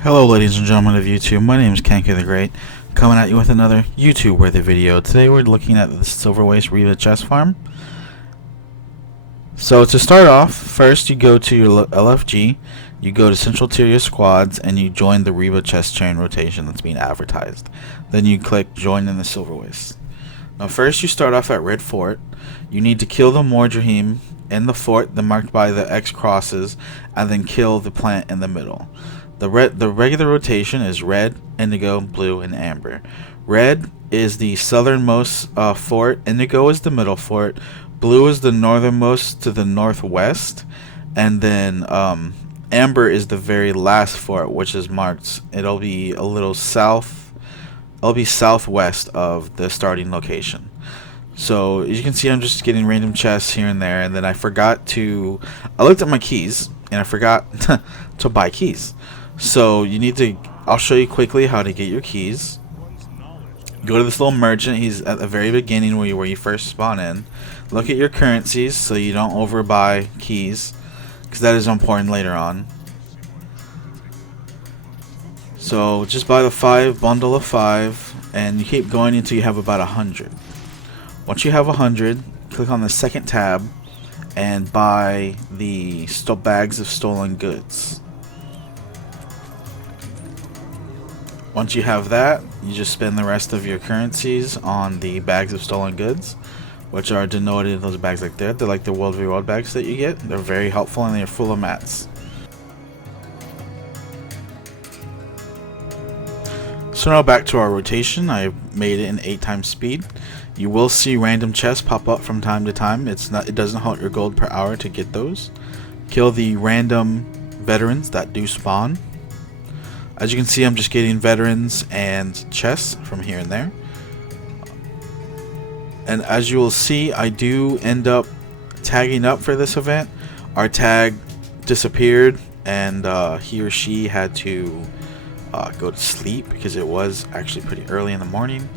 Hello ladies and gentlemen of YouTube, my name is Kanka the Great, coming at you with another YouTube worthy video. Today we're looking at the Silver Waste RIBA chest farm. So to start off, first you go to your LFG, you go to Central Tier your squads, and you join the RIBA chest chain rotation that's being advertised. Then you click join in the Silver Waste. Now first you start off at Red Fort. You need to kill the Mordrahim in the fort, marked by the X crosses, and then kill the plant in the middle. The regular rotation is red, indigo, blue, and amber. Red is the southernmost fort, indigo is the middle fort, blue is the northernmost to the northwest, and then amber is the very last fort, which is marked. It'll be a little south. It'll be southwest of the starting location. So as you can see, I'm just getting random chests here and there, and then I looked at my keys and I forgot to buy keys. So you need to, I'll show you quickly how to get your keys. Go to this little merchant. He's at the very beginning where you first spawn in. Look at your currencies so you don't overbuy keys, because that is important later on. So just buy the bundle of 5, and you keep going until you have about 100. Once you have 100, click on the second tab and buy the bags of stolen goods. Once you have that, you just spend the rest of your currencies on the bags of stolen goods, which are denoted in those bags like that. They're like the World Reward bags that you get. They're very helpful and they're full of mats. So now back to our rotation. I made it in 8 times speed. You will see random chests pop up from time to time. It doesn't halt your gold per hour to get those. Kill the random veterans that do spawn. As you can see, I'm just getting veterans and chests from here and there. And as you will see, I do end up tagging up for this event. Our tag disappeared, and he or she had to go to sleep because it was actually pretty early in the morning.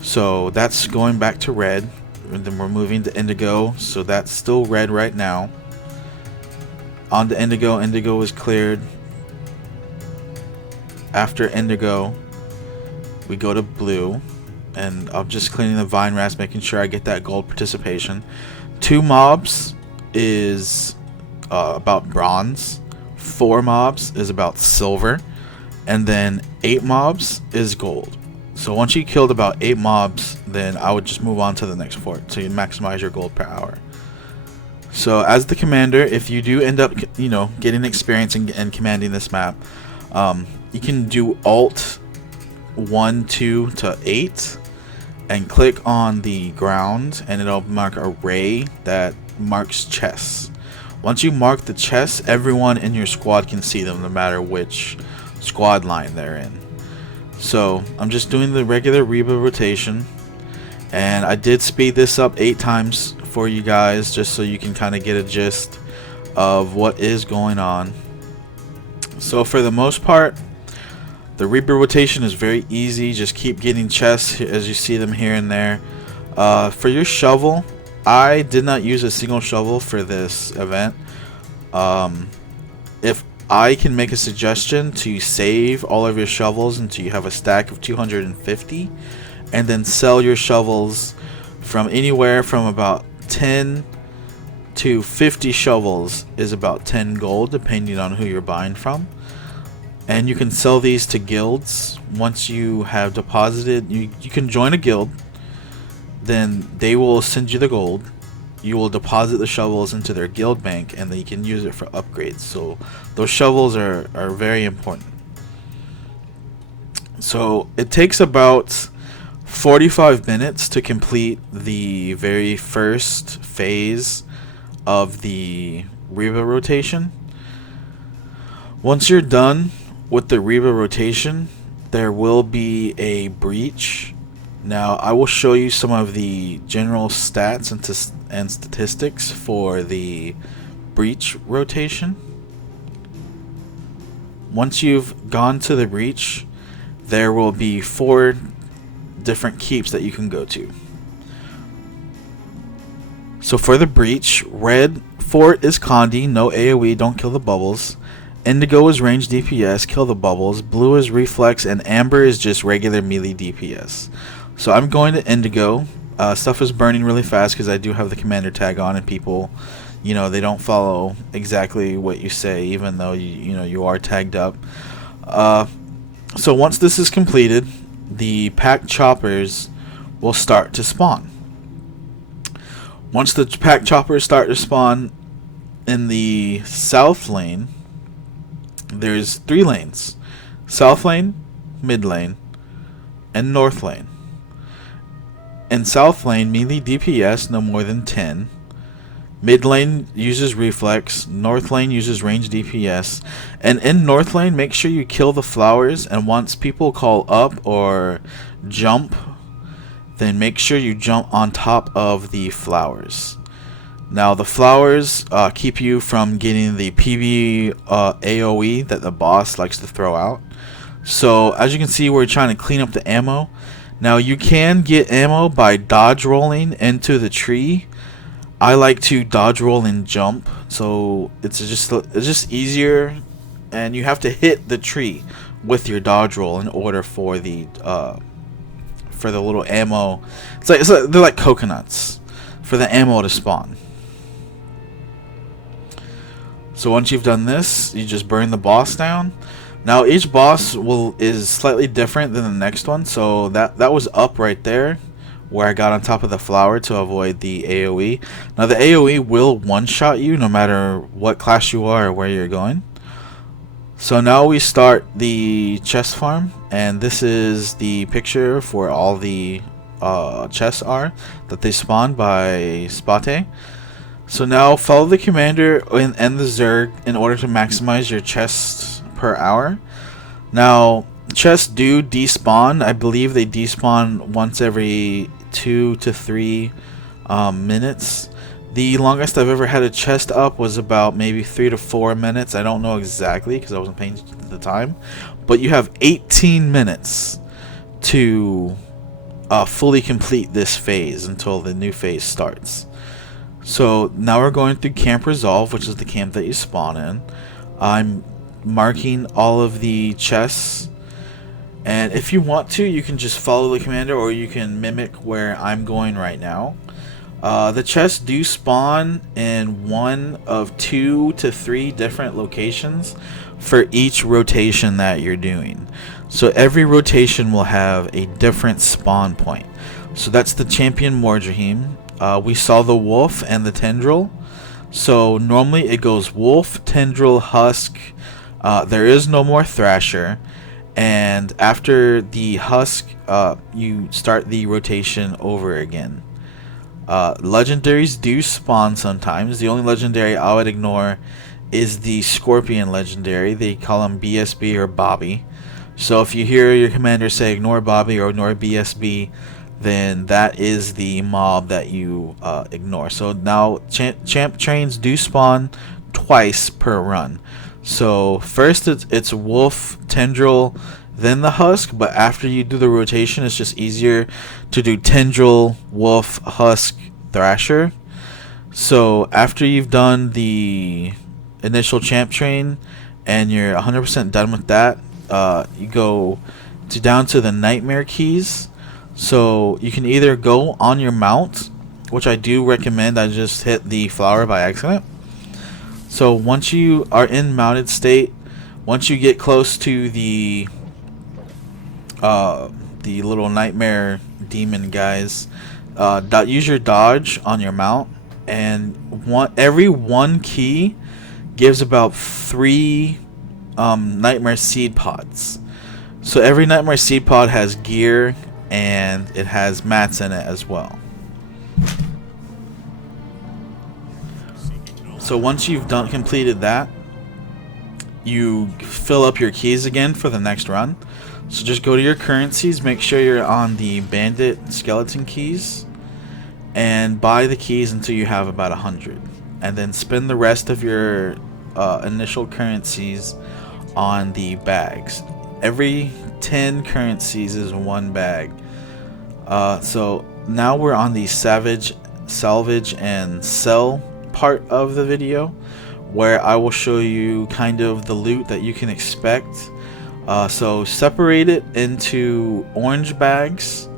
So that's going back to red, and then we're moving to indigo, so that's still red right now. On to indigo. Indigo is cleared. After indigo, we go to blue, and I'm just cleaning the vine rats, making sure I get that gold participation. 2 mobs is about bronze, 4 mobs is about silver, and then 8 mobs is gold. So once you killed about 8 mobs, then I would just move on to the next fort, so you maximize your gold per hour. So as the commander, if you do end up, getting experience and commanding this map, you can do Alt 1, 2 to 8 and click on the ground, and it'll mark a ray that marks chests. Once you mark the chests, everyone in your squad can see them no matter which squad line they're in. So I'm just doing the regular RIBA rotation, and I did speed this up 8 times for you guys just so you can kind of get a gist of what is going on. So for the most part, the RIBA rotation is very easy. Just keep getting chests as you see them here and there. For your shovel, I did not use a single shovel for this event. If I can make a suggestion, to save all of your shovels until you have a stack of 250, and then sell your shovels from anywhere from about 10 to 50 shovels is about 10 gold, depending on who you're buying from. And you can sell these to guilds. Once you have deposited, you can join a guild, then they will send you the gold. You will deposit the shovels into their guild bank, and then you can use it for upgrades. So those shovels are very important. So it takes about 45 minutes to complete the very first phase of the RIBA rotation. Once you're done with the RIBA rotation, there will be a breach. Now I will show you some of the general stats and statistics for the breach rotation. Once you've gone to the breach, there will be 4 different keeps that you can go to. So for the breach, red fort is Condi, no AoE, don't kill the bubbles. Indigo is range DPS, kill the bubbles. Blue is reflex, and amber is just regular melee DPS. So I'm going to Indigo. Stuff is burning really fast because I do have the commander tag on, and people, you know, they don't follow exactly what you say, even though you are tagged up. So once this is completed, the pack choppers will start to spawn. Once the pack choppers start to spawn in the south lane, there's 3 lanes: south lane, mid lane, and north lane. In south lane, melee DPS no more than 10. Mid lane uses reflex. North lane uses range DPS. And in north lane, make sure you kill the flowers. And once people call up or jump, then make sure you jump on top of the flowers. Now the flowers keep you from getting the PB AoE that the boss likes to throw out. So as you can see, we're trying to clean up the ammo. Now you can get ammo by dodge rolling into the tree. I like to dodge roll and jump, so it's just easier, and you have to hit the tree with your dodge roll in order for the little ammo. It's like they're like coconuts for the ammo to spawn. So once you've done this, you just burn the boss down. Now each boss is slightly different than the next one, so that was up right there where I got on top of the flower to avoid the AoE. Now the AoE will one-shot you no matter what class you are or where you're going. So now we start the chest farm, and this is the picture for all the chests are that they spawn by Spate. So now follow the commander and the Zerg in order to maximize your chests per hour. Now chests do despawn. I believe they despawn once every 2 to 3 minutes. The longest I've ever had a chest up was about maybe 3 to 4 minutes. I don't know exactly because I wasn't paying attention at the time, but you have 18 minutes to fully complete this phase until the new phase starts. So now we're going through Camp Resolve, which is the camp that you spawn in. I'm marking all of the chests, and if you want to, you can just follow the commander, or you can mimic where I'm going right now. The chests do spawn in one of 2 to 3 different locations for each rotation that you're doing. So every rotation will have a different spawn point. So that's the champion Mordraheim. We saw the wolf and the tendril. So normally it goes wolf, tendril, husk. There is no more thrasher. And after the husk, you start the rotation over again. Legendaries do spawn sometimes. The only legendary I would ignore is the Scorpion legendary. They call him BSB or Bobby. So if you hear your commander say ignore Bobby or ignore BSB, then that is the mob that you ignore. So now champ trains do spawn twice per run. So first it's wolf, tendril, then the husk, but after you do the rotation, it's just easier to do tendril, wolf, husk, thrasher. So after you've done the initial champ train and you're 100% done with that, you go down to the nightmare keys. So you can either go on your mount, which I do recommend. I just hit the flower by accident. So once you are in mounted state, once you get close to the little nightmare demon guys, use your dodge on your mount, and every one key gives about 3 nightmare seed pods. So every nightmare seed pod has gear, and it has mats in it as well. So once you've completed that, you fill up your keys again for the next run. So just go to your currencies, make sure you're on the bandit skeleton keys, and buy the keys until you have about 100, and then spend the rest of your initial currencies on the bags. Every 10 currencies is 1 bag. So now we're on the salvage and sell part of the video, where I will show you kind of the loot that you can expect. So separate it into orange bags.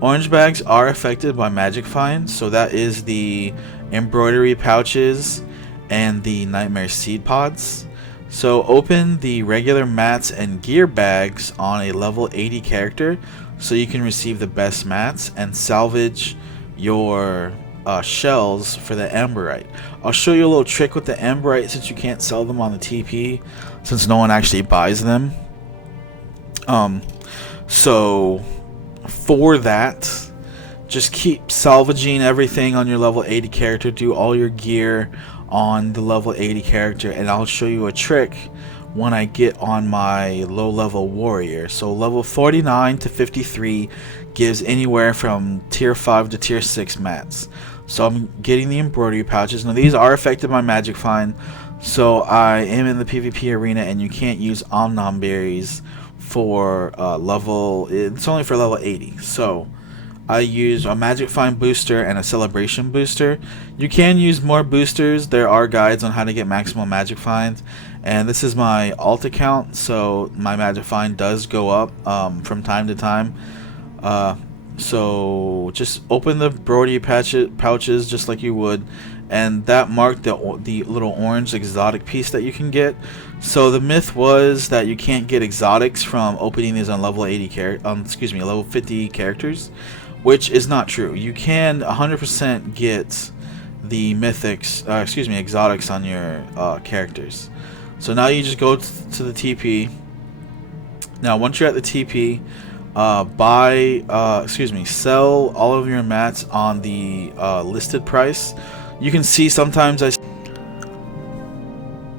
Orange bags are affected by magic finds, so that is the embroidery pouches and the nightmare seed pods. So open the regular mats and gear bags on a level 80 character so you can receive the best mats and salvage your shells for the amberite. I'll show you a little trick with the amberite since you can't sell them on the TP since no one actually buys them. So for that, just keep salvaging everything on your level 80 character. Do all your gear on the level 80 character, and I'll show you a trick when I get on my low level warrior. So level 49 to 53 gives anywhere from tier 5 to tier 6 mats. So I'm getting the embroidery pouches. Now these are affected by magic find, so I am in the PvP arena and you can't use Omnom berries for it's only for level 80. So I use a magic find booster and a celebration booster. You can use more boosters. There are guides on how to get maximum magic finds, and this is my alt account, so my magic find does go up from time to time. So just open the embroidery pouches just like you would, and that marked the little orange exotic piece that you can get. So the myth was that you can't get exotics from opening these on level 80 level 50 characters, which is not true. You can 100% get the exotics on your characters. So now you just go to the TP. Now once you're at the TP, sell all of your mats on the listed price. You can see sometimes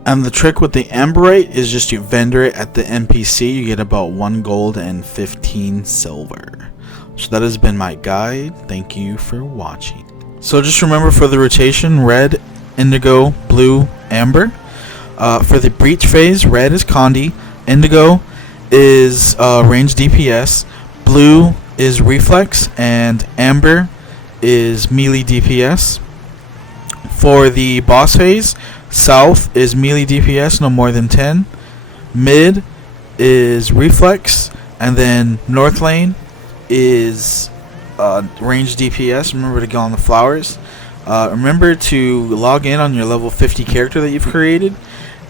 and the trick with the amberite is just you vendor it at the NPC. You get about 1 gold and 15 silver. So that has been my guide. Thank you for watching. So just remember, for the rotation, red, indigo, blue, amber. For the breach phase, red is Condi, indigo is range DPS, blue is reflex, and amber is melee DPS. For the boss phase, south is melee DPS, no more than 10. Mid is reflex, and then north lane is range DPS. Remember to go on the flowers. Remember to log in on your level 50 character that you've created,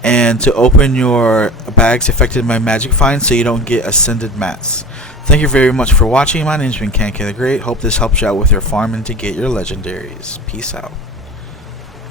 and to open your bags affected by magic find so you don't get ascended mats. Thank you very much for watching. My name's been Kanka the Great. Hope this helps you out with your farming to get your legendaries. Peace out.